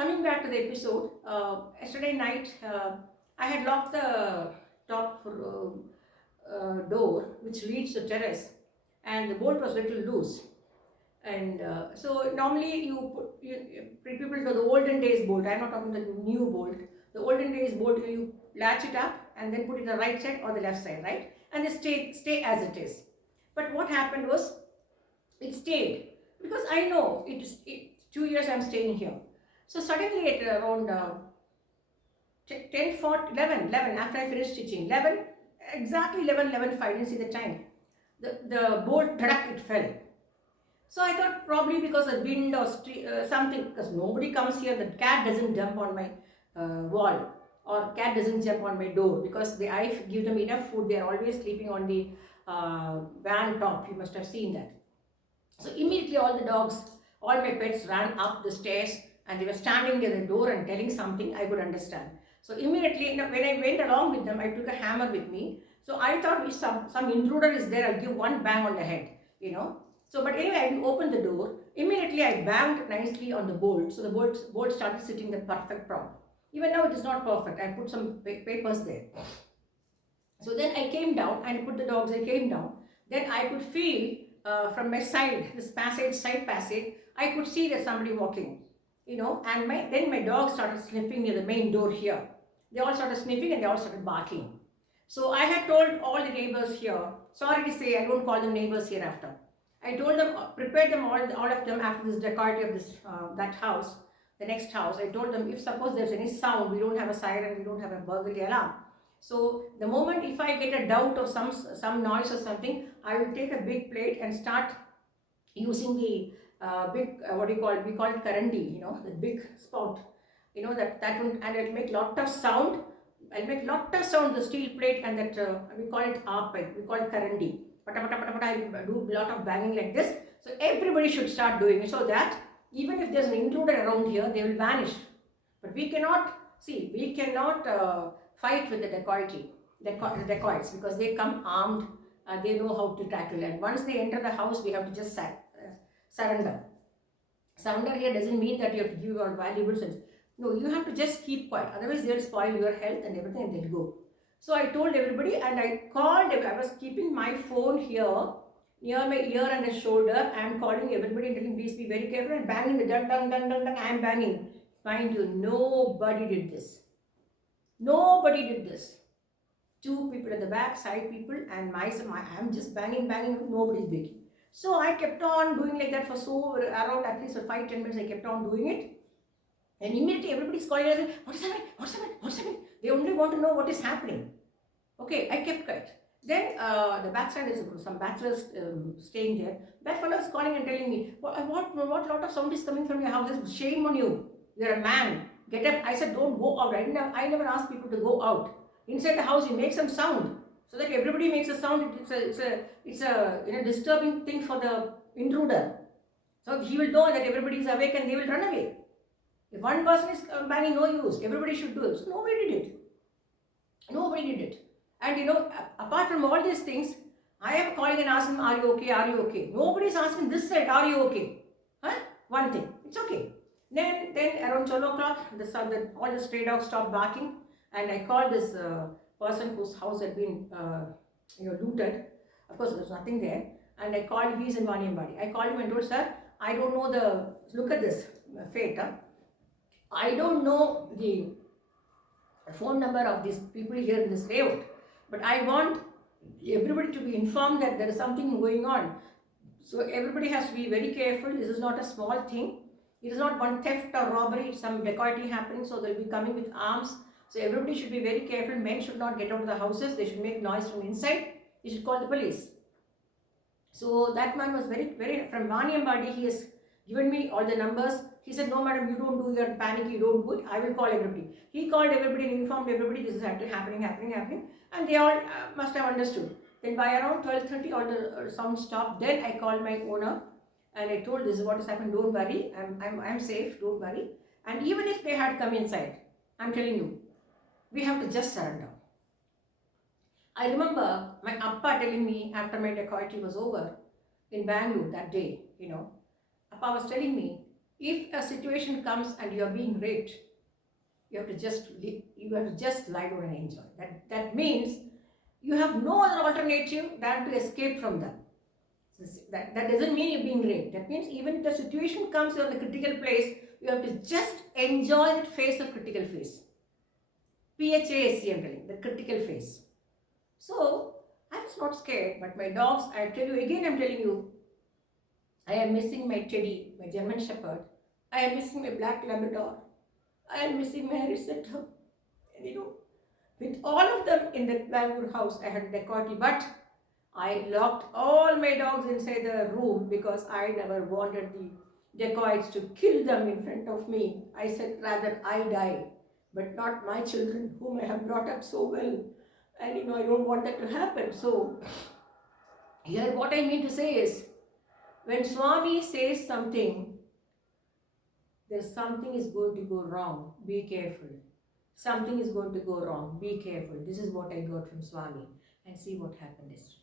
coming back to the episode, yesterday night I had locked the top door which leads to terrace, and the bolt was little loose. And so normally people to the olden days bolt. I'm not talking the new bolt. The olden days bolt, you latch it up and then put it the right side or the left side, right? And they stay as it is. But what happened was it stayed because I know 2 years I'm staying here. So suddenly at around 10, 4, 11, 11 after I finished stitching, 11, exactly 11, 11, 5, didn't see the time. The bolt, dhadak, it fell. So I thought probably because of wind or something, because nobody comes here, the cat doesn't jump on my wall, or cat doesn't jump on my door, because I give them enough food. They are always sleeping on the van top. You must have seen that. So immediately all the dogs, all my pets ran up the stairs, and they were standing near the door and telling something I could understand. So immediately, when I went along with them, I took a hammer with me. So I thought if some intruder is there, I'll give one bang on the head. So, but anyway, I opened the door. Immediately, I banged nicely on the bolt. So the bolt started sitting the perfect prop. Even now, it is not perfect. I put some papers there. So then I came down and I put the dogs. I came down. Then I could feel from my side, this side passage, I could see that somebody walking. And then my dog started sniffing near the main door here. They all started sniffing and they all started barking. So I had told all the neighbors here. Sorry to say, I don't call them neighbors hereafter. I told them, prepared them all of them after this dacoity of that house, the next house. I told them, if suppose there's any sound, we don't have a siren, we don't have a burglary alarm. So the moment if I get a doubt of some noise or something, I will take a big plate and start using the big, what do you call it? We call it karandi, the big spout. That one, and it'll make lot of sound. I'll make lot of sound, the steel plate, and that we call it aap, we call it karandi. Pata pata pata pata, I do a lot of banging like this. So everybody should start doing it, so that even if there's an intruder around here, they will vanish. But we cannot fight with the dacoits, because they come armed. They know how to tackle, and once they enter the house, we have to just surrender. Surrender here doesn't mean that you have to give your valuables. No, you have to just keep quiet. Otherwise, they'll spoil your health and everything, and they'll go. So I told everybody, and I called. I was keeping my phone here near my ear and the shoulder. I am calling everybody and telling, please be very careful, and banging the dung dung dung dung dung. I am banging. Mind you, nobody did this. Nobody did this. Two people at the back, side people, and myself. I am just banging. Nobody's breaking. So I kept on doing like that for around at least 5-10 minutes. I kept on doing it, and immediately everybody's calling and saying, "What is happening? What's happening? What's happening?" They only want to know what is happening. Okay, I kept quiet. Then the backside is some bachelors staying there. That fellow is calling and telling me, what lot of sound is coming from your house? Shame on you. You're a man. Get up. I said, don't go out. I never asked people to go out. Inside the house, you make some sound, so that everybody makes a sound. It's a disturbing thing for the intruder. So he will know that everybody is awake and they will run away. If one person is banging, no use. Everybody should do it. So nobody did it. Nobody did it. And apart from all these things, I am calling and asking, are you okay? Are you okay? Nobody is asking this side, are you okay? Huh? One thing, it's okay. Then around 12 o'clock, all the stray dogs stopped barking, and I called this person whose house had been looted. Of course, there was nothing there. And I called, he's in Vaniambadi. I called him and told, sir, I don't know look at this fate. Huh? I don't know the phone number of these people here in this layout, but I want everybody to be informed that there is something going on. So everybody has to be very careful. This is not a small thing. It is not one theft or robbery, some dacoity happening, so they'll be coming with arms. So everybody should be very careful. Men should not get out of the houses. They should make noise from inside. They should call the police. So that man was very, very, from Vaniambadi, he has given me all the numbers. He said, no madam, you don't do your panic, you don't do it, I will call everybody. He called everybody and informed everybody this is happening, and they all must have understood. Then by around 12:30 all the sound stopped. Then I called my owner and I told, this is what has happened, don't worry, I'm safe, don't worry. And even if they had come inside, I'm telling you, we have to just surrender. I remember my appa telling me after my dacoity was over in Bangalore that day, Appa was telling me, If a situation comes and you are being raped, you have to just lie down and enjoy. That means you have no other alternative than to escape from them. That doesn't mean you're being raped. That means even if the situation comes, you're in a critical place, you have to just enjoy that phase of critical phase. PHASC, I'm telling, the critical phase. So I was not scared, but my dogs, I tell you again, I'm telling you, I am missing my Teddy, my German Shepherd. I am missing my Black Labrador. I am missing my Setter. And with all of them in the Bangalore house, I had a dacoity, but I locked all my dogs inside the room because I never wanted the dacoits to kill them in front of me. I said, rather I die, but not my children whom I have brought up so well. And I don't want that to happen. So, here what I mean to say is, when Swami says something, there's something is going to go wrong. Be careful. Something is going to go wrong. Be careful. This is what I got from Swami. And see what happened yesterday.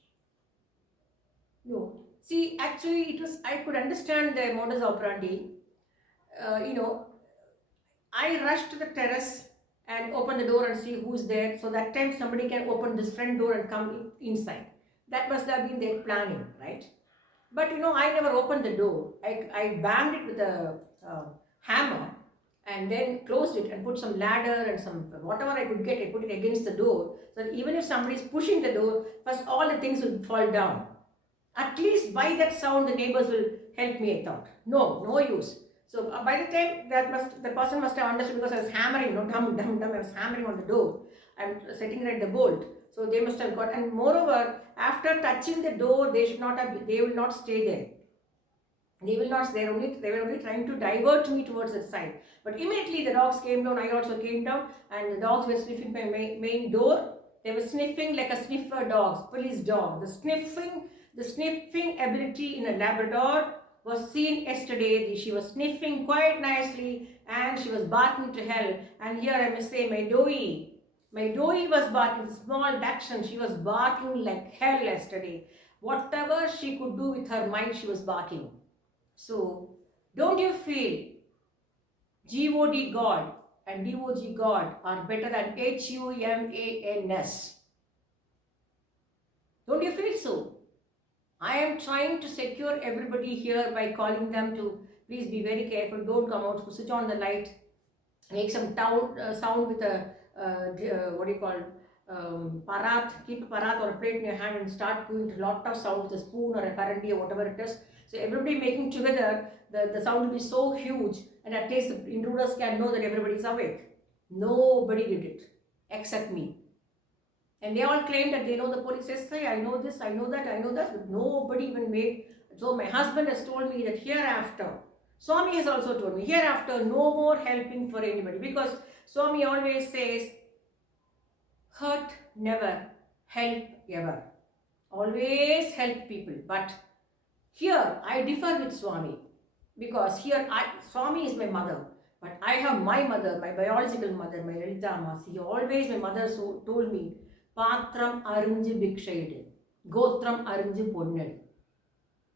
No. See, actually, I could understand the modus operandi. I rushed to the terrace and open the door and see who's there. So that time somebody can open this front door and come inside. That must have been their planning, right? But I never opened the door. I banged it with a hammer and then closed it and put some ladder and some whatever I could get, I put it against the door so that even if somebody is pushing the door, first all the things will fall down. At least by that sound the neighbors will help me, I thought. No use. So by the time the person must have understood, because I was hammering, dum, I was hammering on the door. I'm setting right the bolt. So they must have got, and moreover, after touching the door, they will not stay there. They will not, they were only trying to divert me towards the side. But immediately the dogs came down, I also came down, and the dogs were sniffing my main door. They were sniffing like a sniffer dog, police dog. The sniffing ability in a Labrador was seen yesterday. She was sniffing quite nicely and she was barking to hell. And here I must say, my Doey was barking, small Dachshund. She was barking like hell yesterday. Whatever she could do with her mind, she was barking. So, don't you feel God God and DOG God are better than HUMANS? Don't you feel so? I am trying to secure everybody here by calling them to please be very careful, don't come out, switch on the light, make some sound with a parat, keep a parat or a plate in your hand and start doing a lot of sound with a spoon or a currenty or whatever it is. So everybody making together, the sound will be so huge, and at least the intruders can know that everybody is awake. Nobody did it except me. And they all claim that they know the police. Say, I know this, I know that, but nobody even made. So my husband has told me that hereafter, Swami has also told me, hereafter no more helping for anybody, because Swami always says, hurt never, help ever. Always help people. But here I differ with Swami, because here Swami is my mother, but I have my mother, my biological mother, my Lalita Amma. She always, my mother told me, Patram arinju bikshaidu, Gotram arinju ponnadu.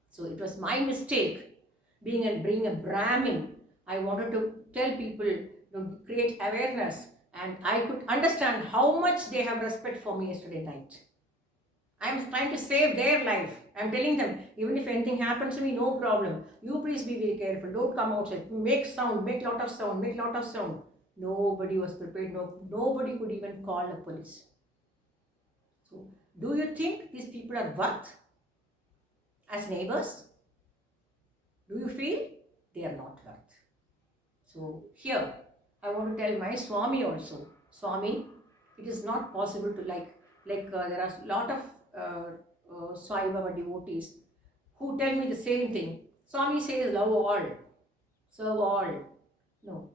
So it was my mistake, being a Brahmin. I wanted to tell people, to create awareness, and I could understand how much they have respect for me yesterday night. I am trying to save their life. I am telling them, even if anything happens to me, no problem. You please be very careful. Don't come outside. Make sound, make lot of sound. Nobody was prepared. Nobody could even call the police. So, do you think these people are worth as neighbors? Do you feel they are not worth? So here, I want to tell my Swami also. Swami, it is not possible to there are a lot of Sai Baba devotees who tell me the same thing. Swami says love all, serve all. No,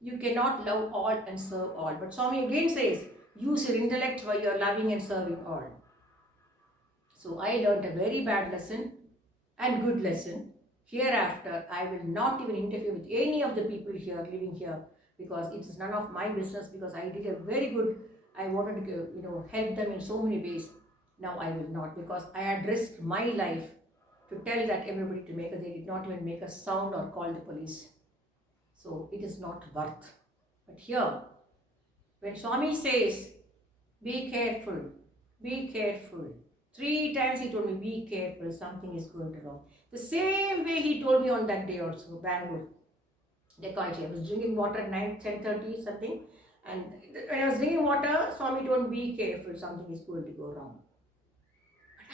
you cannot love all and serve all. But Swami again says, use your intellect while you are loving and serving all. So I learned a very bad lesson and good lesson. Hereafter, I will not even interfere with any of the people here living here, because it is none of my business, because I did a very good, I wanted to help them in so many ways. Now I will not, because I had risked my life to tell that everybody to make they did not even make a sound or call the police. So it is not worth. But here, when Swami says, be careful, be careful. 3 times he told me, be careful, something is going to wrong. The same way he told me on that day also, Bangalore. Dacoity. I was drinking water at 9, 10:30 something. And when I was drinking water, Swami told me, be careful, something is going to go wrong.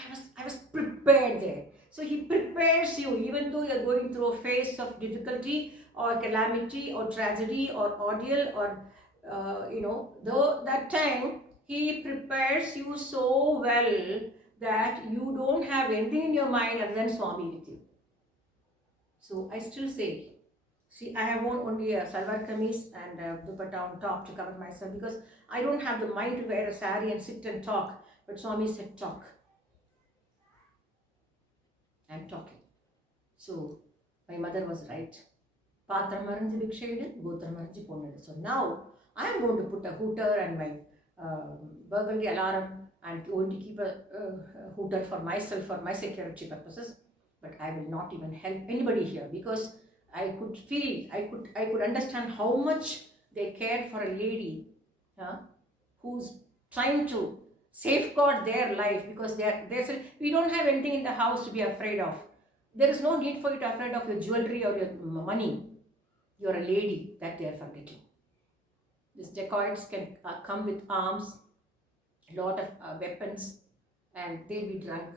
But I was prepared there. So he prepares you, even though you're going through a phase of difficulty or calamity or tragedy or ordeal or, though that time, he prepares you so well that you don't have anything in your mind other than Swami with you. So I still say, see, I have worn only a salwar kameez and a dupatta on top to cover myself because I don't have the mind to wear a sari and sit and talk. But Swami said, talk. I'm talking. So my mother was right. Patra maranji bhikshayudu, gotra maranji ponnadu. So now I am going to put a hooter and my burgundy alarm. I'm going to keep a hooter for myself for my security purposes. But I will not even help anybody here because I could feel, I could understand how much they care for a lady who's trying to safeguard their life because they said, we don't have anything in the house to be afraid of. There is no need for you to be afraid of your jewelry or your money. You're a lady that they are forgetting. These dacoits can come with arms, a lot of weapons, and they'll be drunk.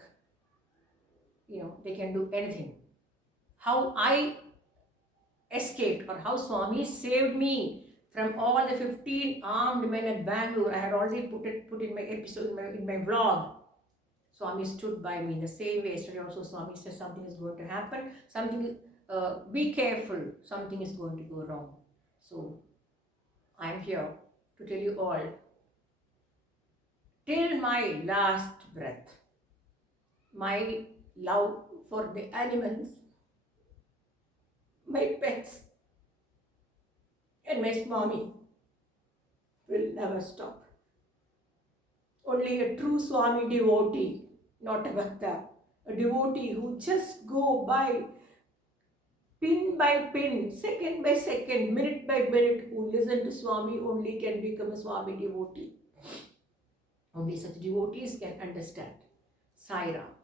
They can do anything. How I escaped or how Swami saved me from all the 15 armed men at Bangalore. I had already put in my episode in my vlog. Swami stood by me in the same way. Yesterday also Swami said something is going to happen. Be careful. Something is going to go wrong. So I am here to tell you all, till my last breath, my love for the animals, my pets, and my Swami will never stop. Only a true Swami devotee, not a bhakta, a devotee who just go by pin, second by second, minute by minute, who listen to Swami only can become a Swami devotee. Only such devotees can understand. Sai Ram.